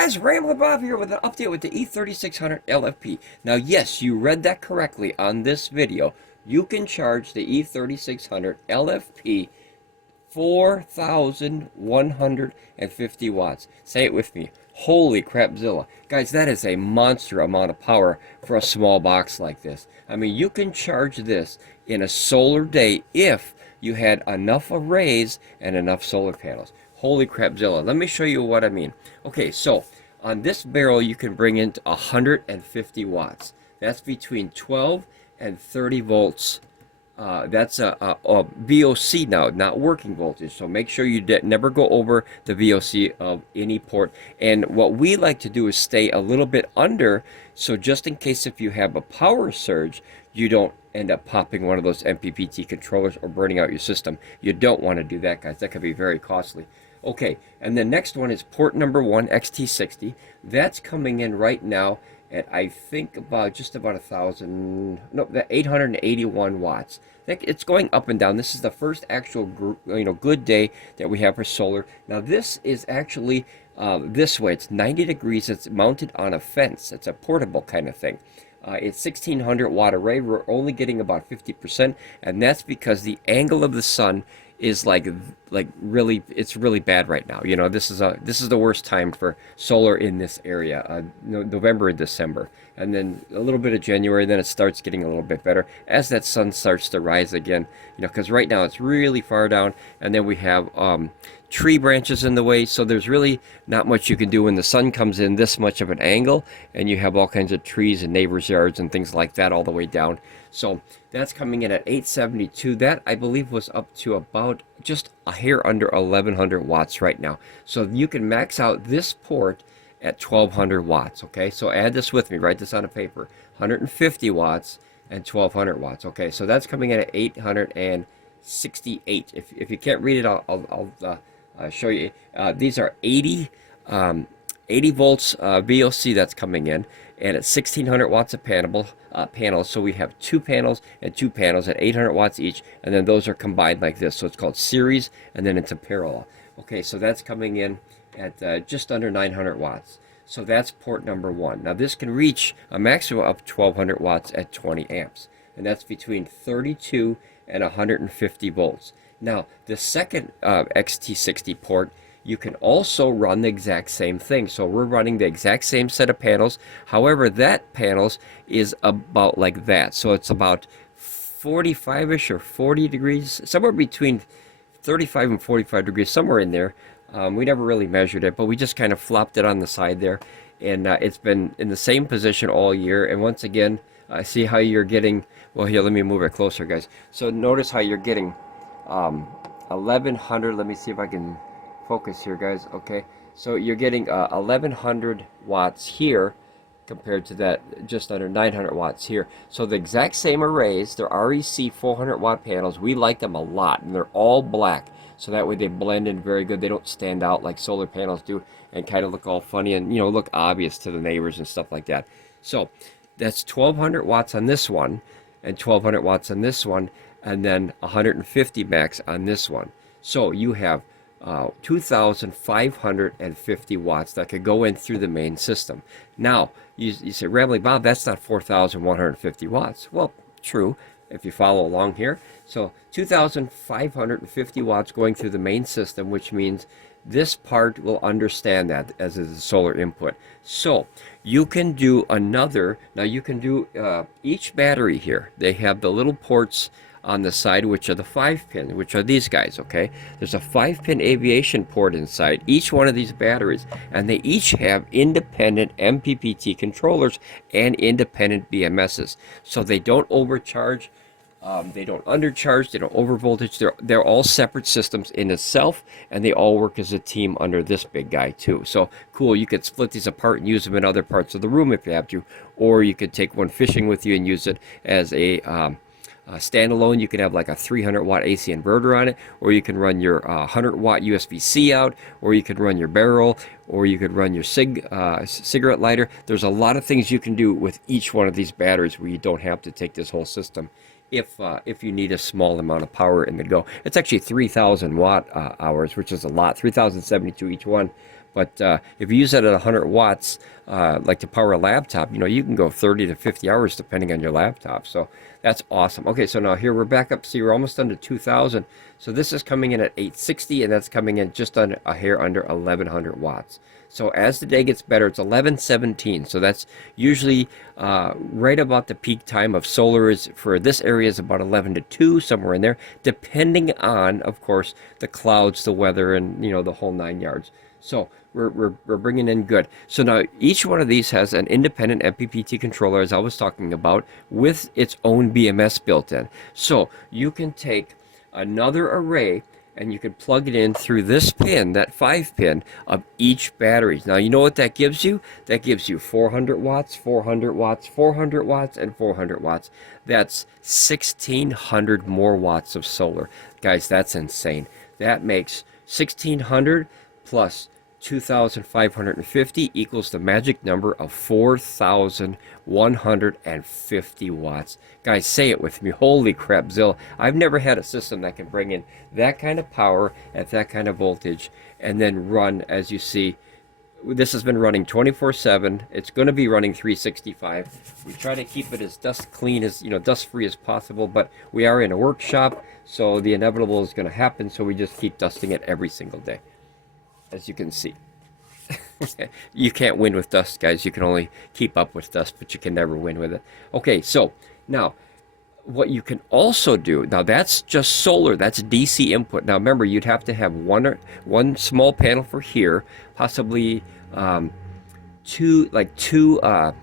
guys, Ramblin Bob here with an update with the E3600LFP. Now yes, you read that correctly on this video. You can charge the E3600LFP 4,150 watts. Say it with me. Holy crapzilla. Guys, that is a monster amount of power for a small box like this. I mean, you can charge this in a solar day if you had enough arrays and enough solar panels. Holy crapzilla. Let me show you what I mean. Okay, so on this barrel you can bring in 150 watts. That's between 12 and 30 volts. That's a VOC now, not working voltage. So make sure you never go over the VOC of any port. And what we like to do is stay a little bit under, so just in case if you have a power surge, you don't end up popping one of those MPPT controllers or burning out your system. You don't want to do that, guys. That could be very costly. Okay, and the next one is port number 1, XT60. That's coming in right now at, I think, just about 881 watts. I think it's going up and down. This is the first actual good day that we have for solar. Now this is actually this way. It's 90 degrees. It's mounted on a fence. It's a portable kind of thing. It's 1600 watt array. We're only getting about 50%, and that's because the angle of the sun is like really, it's really bad right now. You know, this is the worst time for solar in this area, November and December, and then a little bit of January. Then it starts getting a little bit better as that sun starts to rise again. You know, because right now it's really far down, and then we have tree branches in the way, so there's really not much you can do when the sun comes in this much of an angle, and you have all kinds of trees and neighbors' yards and things like that all the way down. So that's coming in at 872. That, I believe, was up to about just a hair under 1100 watts right now. So you can max out this port at 1200 watts. Okay, so add this with me, write this on a paper: 150 watts and 1200 watts. Okay, so that's coming in at 868. If you can't read it, I'll show you. These are 80 volts VOC that's coming in, and it's 1600 watts of panels. So we have two panels and two panels at 800 watts each, and then those are combined like this. So it's called series, and then it's a parallel. Okay, so that's coming in at just under 900 watts. So that's port number 1. Now this can reach a maximum of 1200 watts at 20 amps, and that's between 32 and 150 volts. Now the second XT60 port, you can also run the exact same thing. So we're running the exact same set of panels. However, that panels is about like that. So it's about 45-ish or 40 degrees, somewhere between 35 and 45 degrees, somewhere in there. We never really measured it, but we just kind of flopped it on the side there. And it's been in the same position all year. And once again, see how you're getting, well, here, let me move it closer, guys. So notice how you're getting 1100. Let me see if I can focus here, guys. Okay, so you're getting 1100 watts here compared to that just under 900 watts here. So the exact same arrays. They're REC 400 watt panels. We like them a lot, and they're all black, so that way they blend in very good. They don't stand out like solar panels do and kind of look all funny and, you know, look obvious to the neighbors and stuff like that. So that's 1200 watts on this one and 1200 watts on this one, and then 150 max on this one. So you have 2,550 watts that could go in through the main system. Now, you say, Ramblin Bob, that's not 4,150 watts. Well, true, if you follow along here. So 2,550 watts going through the main system, which means this part will understand that as is the solar input. So you can do another, now you can do each battery here. They have the little ports on the side, which are the 5-pin, which are these guys. Okay, there's a 5-pin aviation port inside each one of these batteries, and they each have independent MPPT controllers and independent BMSs, so they don't overcharge, they don't undercharge, they don't overvoltage. They're all separate systems in itself, and they all work as a team under this big guy too. So cool, you could split these apart and use them in other parts of the room if you have to, or you could take one fishing with you and use it as a standalone. You could have like a 300 watt AC inverter on it, or you can run your 100 watt USB-C out, or you could run your barrel, or you could run your cigarette lighter. There's a lot of things you can do with each one of these batteries where you don't have to take this whole system if you need a small amount of power in the go. It's actually 3,000 watt hours, which is a lot, 3,072 each one. But if you use it at 100 watts, like to power a laptop, you can go 30 to 50 hours depending on your laptop. So that's awesome. Okay, so now here we're back up. See, we're almost under 2,000. So this is coming in at 860, and that's coming in just on a hair under 1,100 watts. So as the day gets better, it's 11:17. So that's usually right about the peak time of solar. Is for this area is about 11 to 2, somewhere in there, depending on, of course, the clouds, the weather, and the whole 9 yards. So we're bringing in good. So now each one of these has an independent MPPT controller, as I was talking about, with its own BMS built in. So you can take another array and you can plug it in through this pin, that 5-pin of each battery. Now you know what that gives you? That gives you 400 watts, 400 watts, 400 watts, and 400 watts. That's 1,600 more watts of solar. Guys, that's insane. That makes 1,600 plus 2,550 equals the magic number of 4,150 watts. Guys, say it with me. Holy crapzilla. I've never had a system that can bring in that kind of power at that kind of voltage and then run, as you see. This has been running 24/7. It's going to be running 365. We try to keep it as dust clean as, dust free as possible, but we are in a workshop, so the inevitable is going to happen, so we just keep dusting it every single day. As you can see. You can't win with dust, guys. You can only keep up with dust, but you can never win with it. Okay, so now what you can also do, now that's just solar, that's DC input. Now remember, you'd have to have one small panel for here, possibly two 24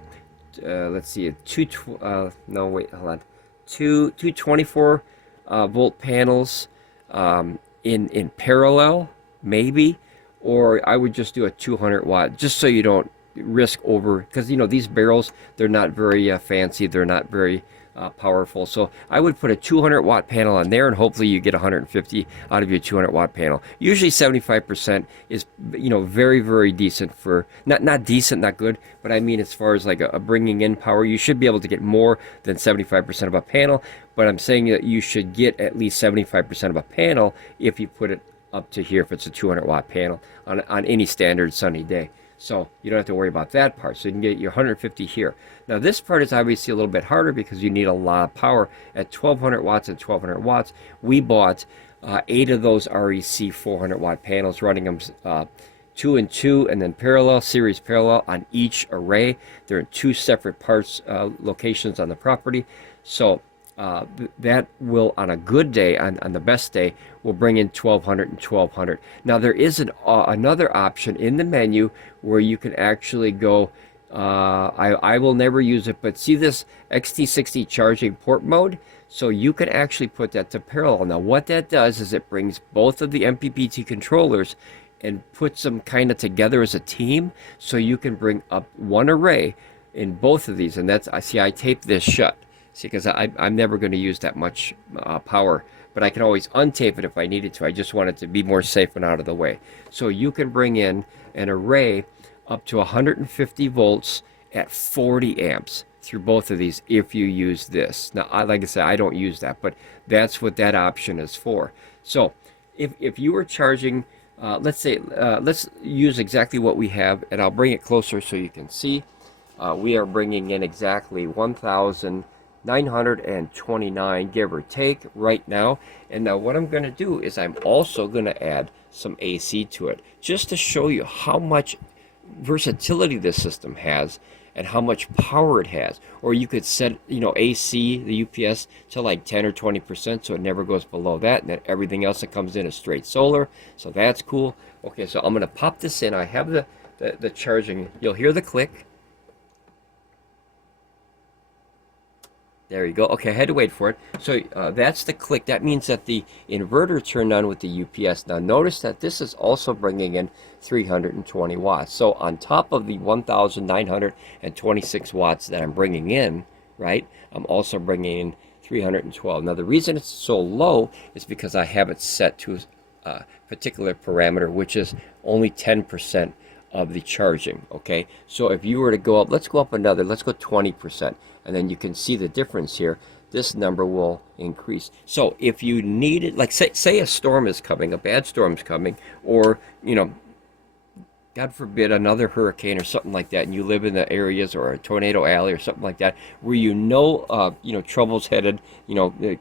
volt panels in parallel, maybe. Or I would just do a 200 watt, just so you don't risk over, because these barrels, they're not very fancy, they're not very powerful. So I would put a 200 watt panel on there, and hopefully you get 150 out of your 200 watt panel. Usually 75% is very, very decent for, not decent, not good, but I mean as far as like a bringing in power, you should be able to get more than 75% of a panel, but I'm saying that you should get at least 75% of a panel if you put it up to here, if it's a 200 watt panel on any standard sunny day. So you don't have to worry about that part. So you can get your 150 here. Now this part is obviously a little bit harder because you need a lot of power. At 1,200 watts and 1,200 watts, we bought 8 of those REC 400 watt panels, running them 2 and 2, and then series parallel on each array. They're in 2 separate parts, locations on the property. So that will, on a good day, on the best day, will bring in 1,200 and 1,200. Now there is another option in the menu where you can actually go, I will never use it, but see this XT60 charging port mode? So you can actually put that to parallel. Now what that does is it brings both of the MPPT controllers and puts them kind of together as a team, so you can bring up one array in both of these. And that's, I taped this shut. See, because I'm never going to use that much power, but I can always untape it if I needed to. I just want it to be more safe and out of the way. So you can bring in an array up to 150 volts at 40 amps through both of these if you use this. Now, like I said, I don't use that, but that's what that option is for. So if you were charging, let's say, let's use exactly what we have, and I'll bring it closer so you can see. We are bringing in exactly 1,929, give or take, right now. And now what I'm going to do is I'm also going to add some AC to it, just to show you how much versatility this system has and how much power it has. Or you could set, AC, the UPS, to like 10 or 20%, so it never goes below that, and then everything else that comes in is straight solar. So that's cool. Okay, so I'm going to pop this in. I have the charging. You'll hear the click. There you go. Okay, I had to wait for it. So that's the click. That means that the inverter turned on with the UPS. Now notice that this is also bringing in 320 watts. So on top of the 1,926 watts that I'm bringing in, right, I'm also bringing in 312. Now the reason it's so low is because I have it set to a particular parameter, which is only 10% of the charging. Okay, so if you were to go up, let's go 20%, and then you can see the difference here. This number will increase. So if you needed, like say a storm is coming, a bad storm's coming, or God forbid, another hurricane or something like that, and you live in the areas or a tornado alley or something like that, where trouble's headed,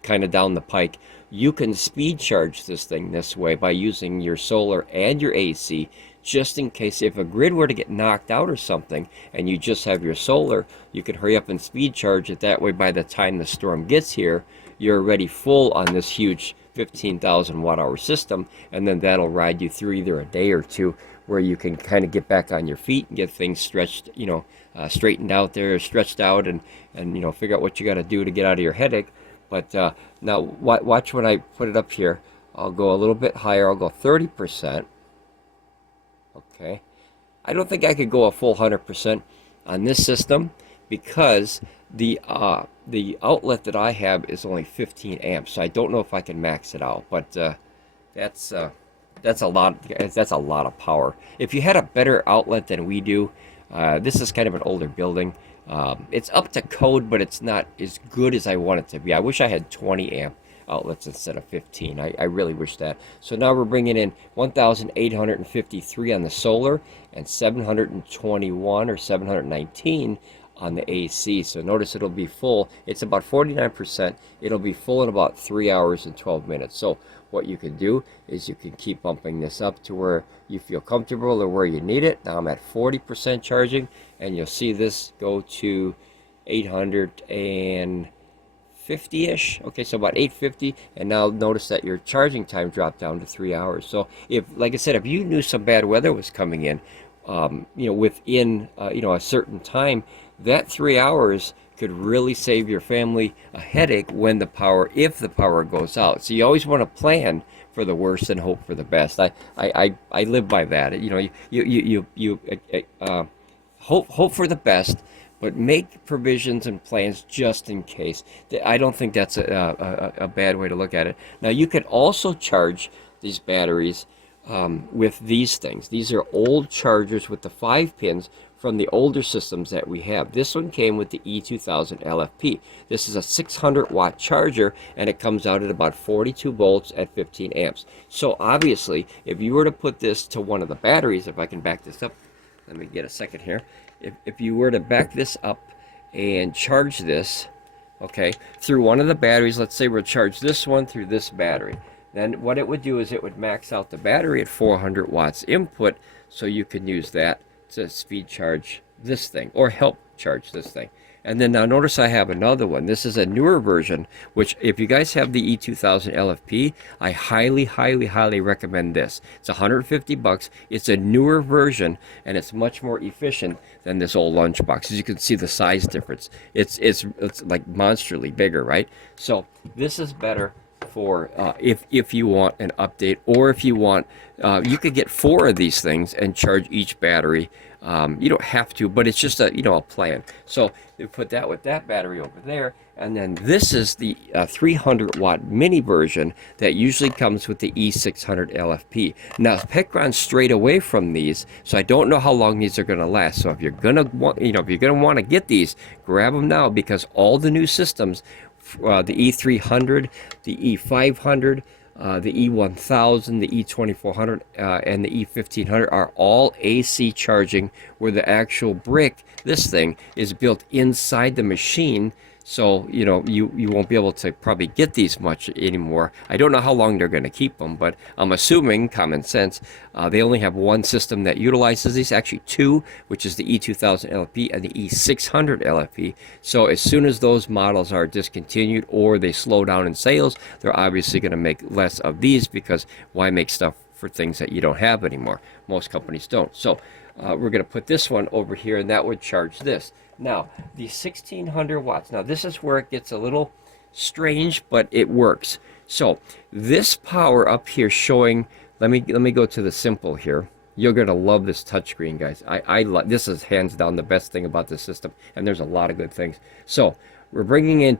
kind of down the pike, you can speed charge this thing this way by using your solar and your AC, just in case if a grid were to get knocked out or something, and you just have your solar, you can hurry up and speed charge it. That way, by the time the storm gets here, you're already full on this huge 15,000 watt hour system, and then that'll ride you through either a day or two, where you can kind of get back on your feet and get things stretched, straightened out there, stretched out, and figure out what you got to do to get out of your headache. But now watch when I put it up here. I'll go a little bit higher. I'll go 30%. Okay, I don't think I could go a full 100% on this system, because the outlet that I have is only 15 amps. So I don't know if I can max it out, but that's a lot. That's a lot of power. If you had a better outlet than we do, this is kind of an older building. It's up to code, but it's not as good as I want it to be. I wish I had 20 amp outlets instead of 15. I really wish that. So now we're bringing in 1,853 on the solar and 721 or 719 on the AC. So notice it'll be full. It's about 49%. It'll be full in about 3 hours and 12 minutes. So what you can do is you can keep bumping this up to where you feel comfortable or where you need it. Now I'm at 40% charging, and you'll see this go to 850-ish. Okay, so about 850, and now notice that your charging time dropped down to 3 hours. So if, like I said, if you knew some bad weather was coming in, within a certain time, that 3 hours could really save your family a headache if the power goes out. So you always want to plan for the worst and hope for the best. I live by that. You hope for the best, but make provisions and plans just in case. I don't think that's a bad way to look at it. Now you can also charge these batteries with these things. These are old chargers with the 5 pins from the older systems that we have. This one came with the E3600LFP. This is a 600 watt charger, and it comes out at about 42 volts at 15 amps. So obviously, if you were to put this to one of the batteries, if I can back this up, let me get a second here. If you were to back this up and charge this, okay, through one of the batteries, let's say we'll charge this one through this battery, then what it would do is it would max out the battery at 400 watts input, so you can use that to speed charge this thing or help charge this thing. And then now notice I have another one. This is a newer version, which if you guys have the E2000LFP, I highly recommend this. It's 150 bucks. It's a newer version, and it's much more efficient than this old lunchbox. As you can see the size difference. It's like monstrally bigger, right? So this is better for if you want an update, or if you want, you could get 4 of these things and charge each battery. You don't have to, but it's just a plan. So you put that with that battery over there, and then this is the 300 watt mini version that usually comes with the E3600LFP. Now Pecron's straight away from these, so I don't know how long these are going to last. So if you're gonna want, to get these, grab them now, because all the new systems, the E300, the E500, the E1000, the E2400, and the E1500 are all AC charging, where the actual brick, this thing, is built inside the machine. So, you won't be able to probably get these much anymore. I don't know how long they're going to keep them, but I'm assuming, common sense, they only have one system that utilizes these, actually 2, which is the E2000LFP and the E600LFP. So as soon as those models are discontinued or they slow down in sales, they're obviously going to make less of these, because why make stuff for things that you don't have anymore? Most companies don't. So we're going to put this one over here, and that would charge this. Now, the 1600 watts. Now, this is where it gets a little strange, but it works. So, this power up here showing, let me go to the simple here. You're going to love this touchscreen, guys. This is hands down the best thing about this system, and there's a lot of good things. So, we're bringing in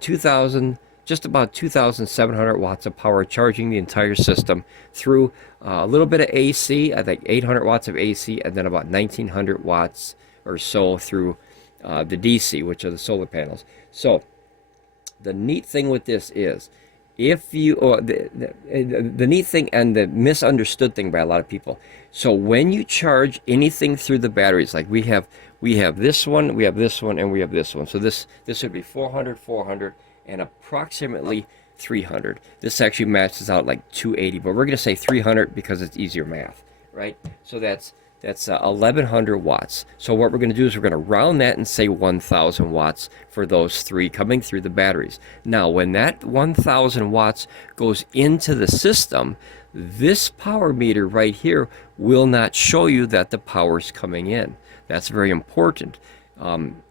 just about 2,700 watts of power, charging the entire system through a little bit of AC, I think 800 watts of AC, and then about 1,900 watts or so through the DC, which are the solar panels. So the neat thing with this is if you, or the neat thing and the misunderstood thing by a lot of people. So when you charge anything through the batteries, like we have this one, we have this one, and we have this one. So this would be 400, 400, and approximately 300. This actually matches out like 280, but we're going to say 300 because it's easier math, right? So that's 1100 watts. So what we're going to do is we're going to round that and say 1000 watts for those three coming through the batteries. Now, when that 1000 watts goes into the system, this power meter right here will not show you that the power's coming in. That's very important.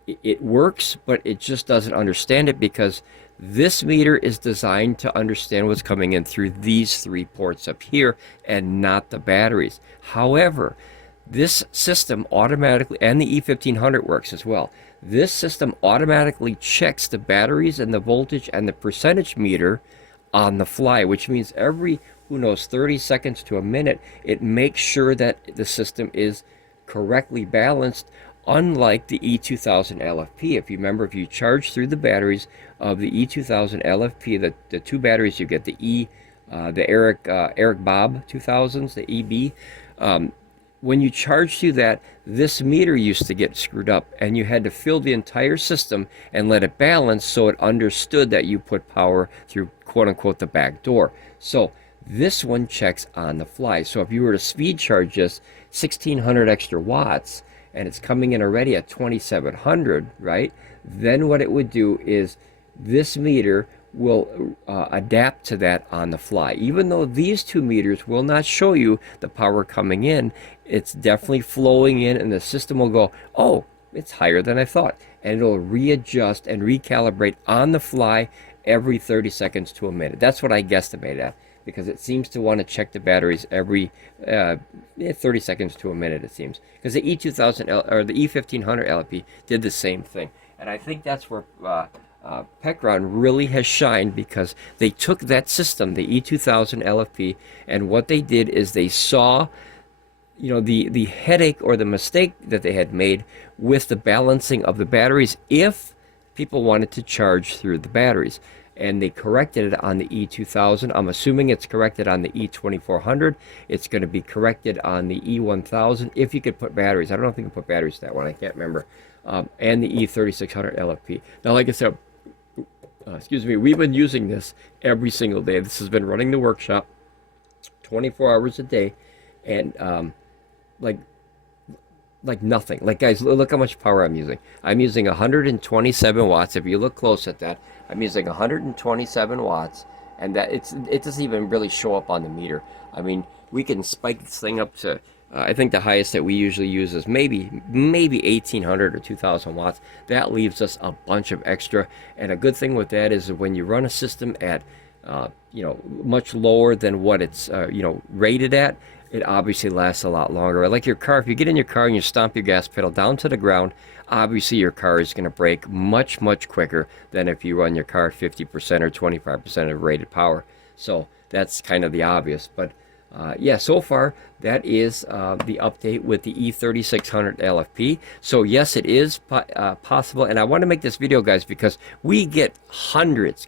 It works, but it just doesn't understand it because this meter is designed to understand what's coming in through these three ports up here and not the batteries. However, this system automatically, and the E1500 works as well, this system automatically checks the batteries and the voltage and the percentage meter on the fly, which means every, 30 seconds to a minute, it makes sure that the system is correctly balanced, unlike the E2000 LFP. If you remember, if you charge through the batteries of the E2000 LFP, the two batteries you get, the Eric Bob 2000s, the EB, when you charge through that, this meter used to get screwed up, and you had to fill the entire system and let it balance so it understood that you put power through, quote-unquote, the back door. So this one checks on the fly. So if you were to speed charge this 1600 extra watts, and it's coming in already at 2700, right? Then what it would do is this meter will adapt to that on the fly. Even though these two meters will not show you the power coming in, it's definitely flowing in, and the system will go, oh, it's higher than I thought. And it'll readjust and recalibrate on the fly every 30 seconds to a minute. That's what I guesstimate at, because it seems to want to check the batteries every 30 seconds to a minute, it seems. Because the E2000 or the E1500 LFP did the same thing. And I think that's where Pecron really has shined, because they took that system, the E2000 LFP, and what they did is they saw, the headache or the mistake that they had made with the balancing of the batteries if people wanted to charge through the batteries. And they corrected it on the E2000. I'm assuming it's corrected on the E2400. It's going to be corrected on the E1000 if you could put batteries. I don't know if you can put batteries to that one. I can't remember. And the E3600 LFP. Now, like I said, excuse me, we've been using this every single day. This has been running the workshop 24 hours a day, and like nothing. Like, guys, look how much power I'm using. I'm using 127 watts. If you look close at that, I'm using 127 watts, and that it doesn't even really show up on the meter. I mean, we can spike this thing up to I think the highest that we usually use is maybe 1800 or 2000 watts. That leaves us a bunch of extra, and a good thing with that is that when you run a system at much lower than what it's rated at, it obviously lasts a lot longer. Like your car, if you get in your car and you stomp your gas pedal down to the ground, obviously your car is going to break much, much quicker than if you run your car at 50% or 25% of rated power. So that's kind of the obvious. But yeah, so far that is the update with the E3600 LFP. So yes, it is possible, and I want to make this video, guys, because we get hundreds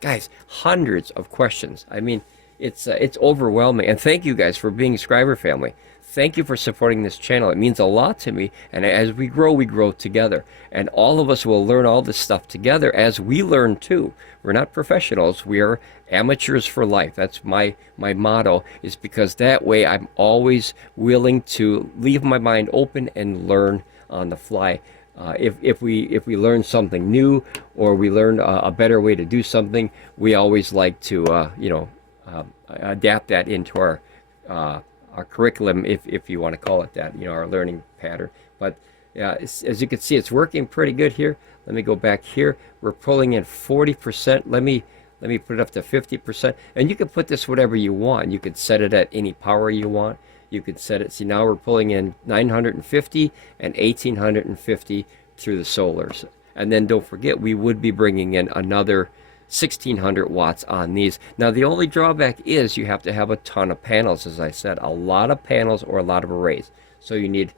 of questions. I mean, it's overwhelming, and thank you guys for being subscriber family. Thank you for supporting this channel. It means a lot to me, and as we grow together, and all of us will learn all this stuff together as we learn too. We're not professionals, we are amateurs for life. That's my motto, is because that way I'm always willing to leave my mind open and learn on the fly. If we learn something new, or we learn a better way to do something, we always like to adapt that into our curriculum, if you want to call it that, our learning pattern. But yeah, as you can see, it's working pretty good here. Let me go back here. We're pulling in 40%. Let me put it up to 50%. And you can put this whatever you want. You could set it at any power you want. You could set it, see, now we're pulling in 950 and 1850 through the solars. And then don't forget, we would be bringing in another 1600 watts on these. Now, the only drawback is you have to have a ton of panels, as I said, a lot of panels or a lot of arrays. So you need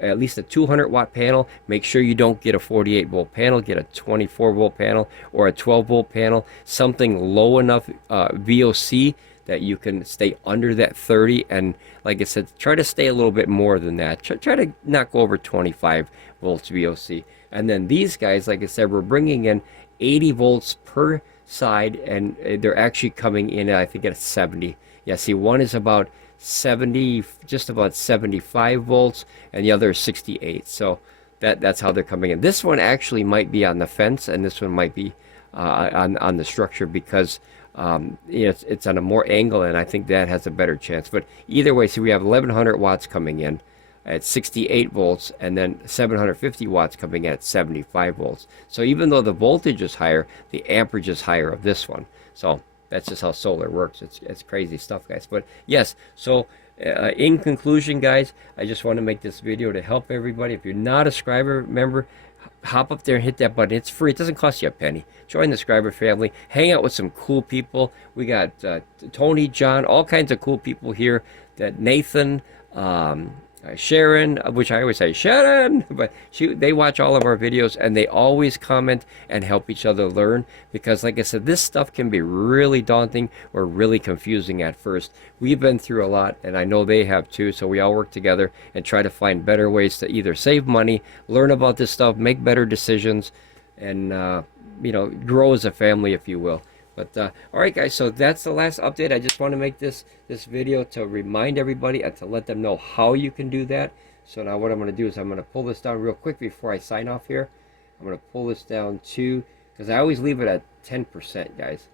at least a 200 watt panel. Make sure you don't get a 48 volt panel, get a 24 volt panel or a 12 volt panel, something low enough VOC that you can stay under that 30. And like I said, try to stay a little bit more than that. Try to not go over 25 volts VOC. And then these guys, like I said, we're bringing in 80 volts per side, and they're actually coming in, I think, at 70. Yeah, see, one is about 70, just about 75 volts, and the other is 68. So that's how they're coming in. This one actually might be on the fence, and this one might be on the structure, because it's on a more angle, and I think that has a better chance. But either way, see, we have 1100 watts coming in at 68 volts, and then 750 watts coming in at 75 volts. So even though the voltage is higher, the amperage is higher of this one. So that's just how solar works. It's crazy stuff, guys. But yes, so in conclusion, guys, I just want to make this video to help everybody. If you're not a subscriber, remember, hop up there and hit that button. It's free. It doesn't cost you a penny. Join the subscriber family. Hang out with some cool people. We got Tony, John, all kinds of cool people here. That Nathan, Sharon, which I always say Sharon, but they watch all of our videos, and they always comment and help each other learn, because like I said, this stuff can be really daunting or really confusing at first. We've been through a lot, and I know they have too, so we all work together and try to find better ways to either save money, learn about this stuff, make better decisions, and grow as a family, if you will. But all right, guys, so that's the last update. I just want to make this video to remind everybody and to let them know how you can do that. So now what I'm going to do is I'm going to pull this down real quick before I sign off here. I'm going to pull this down to, because I always leave it at 10%, guys.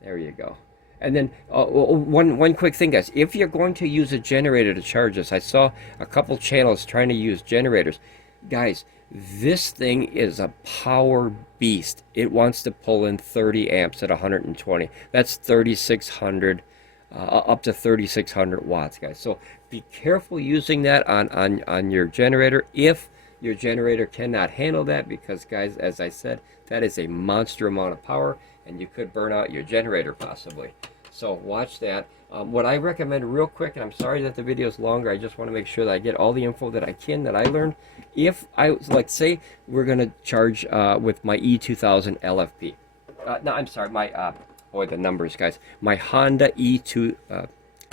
There you go. And then one quick thing, guys. If you're going to use a generator to charge this, I saw a couple channels trying to use generators. Guys, this thing is a power beast. It wants to pull in 30 amps at 120. That's 3,600, up to 3,600 watts, guys. So be careful using that on your generator if your generator cannot handle that, because, guys, as I said, that is a monster amount of power, and you could burn out your generator possibly. So watch that. What I recommend real quick, and I'm sorry that the video is longer, I just want to make sure that I get all the info that I can, that I learned. If I, like, say we're going to charge with my E3600LFP. No, I'm sorry, my, boy, the numbers, guys. My Honda E2,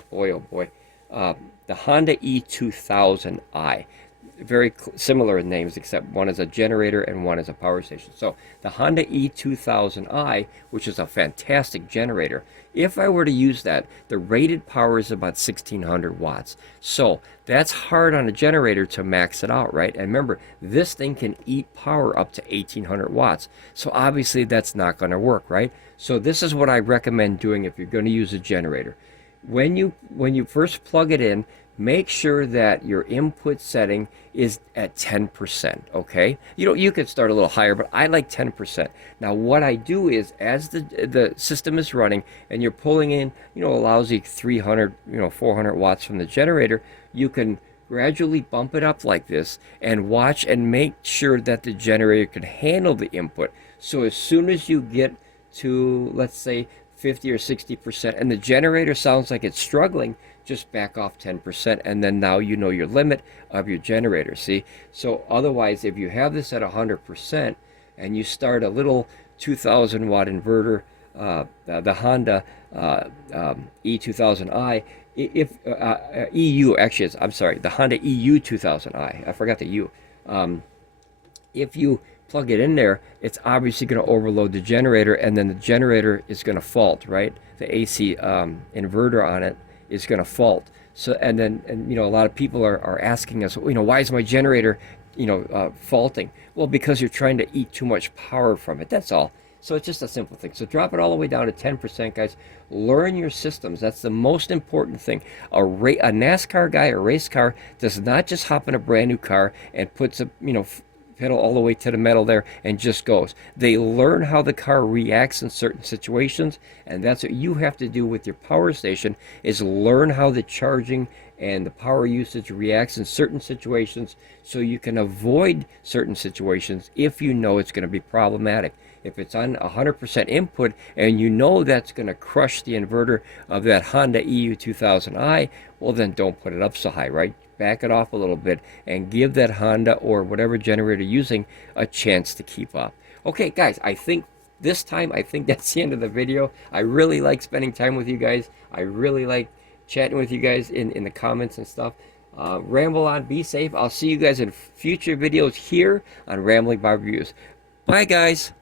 boy, oh boy, the Honda E2000i. Very similar in names, except one is a generator and one is a power station. So the Honda E2000i, which is a fantastic generator, if I were to use that, the rated power is about 1,600 watts. So that's hard on a generator to max it out, right? And remember, this thing can eat power up to 1,800 watts. So obviously that's not going to work, right? So this is what I recommend doing if you're going to use a generator. When you first plug it in, make sure that your input setting is at 10%, okay? You could start a little higher, but I like 10%. Now, what I do is, as the system is running and you're pulling in, a lousy 300, 400 watts from the generator, you can gradually bump it up like this and watch and make sure that the generator can handle the input. So as soon as you get to, let's say, 50 or 60%, and the generator sounds like it's struggling, just back off 10%, and then now you know your limit of your generator, see? So otherwise, if you have this at 100% and you start a little 2,000 watt inverter, the Honda E2000i, EU, actually, I'm sorry, the Honda EU 2000i, I forgot the U. If you plug it in there, it's obviously going to overload the generator, and then the generator is going to fault, right? The AC inverter on it is going to fault. So, and a lot of people are asking us, why is my generator, faulting? Well, because you're trying to eat too much power from it. That's all. So it's just a simple thing. So drop it all the way down to 10%, guys. Learn your systems. That's the most important thing. A NASCAR guy, a race car, does not just hop in a brand new car and puts a, pedal all the way to the metal there and just goes. They learn how the car reacts in certain situations, and that's what you have to do with your power station, is learn how the charging and the power usage reacts in certain situations, so you can avoid certain situations if you know it's going to be problematic. If it's on 100% input and you know that's going to crush the inverter of that Honda EU 2000i, well, then don't put it up so high, right? back it off a little bit, and give that Honda or whatever generator you're using a chance to keep up. Okay, guys, I think this time, I think that's the end of the video. I really like spending time with you guys. I really like chatting with you guys in the comments and stuff. Ramble on, be safe. I'll see you guys in future videos here on Ramblin Bob Reviews. Bye, guys.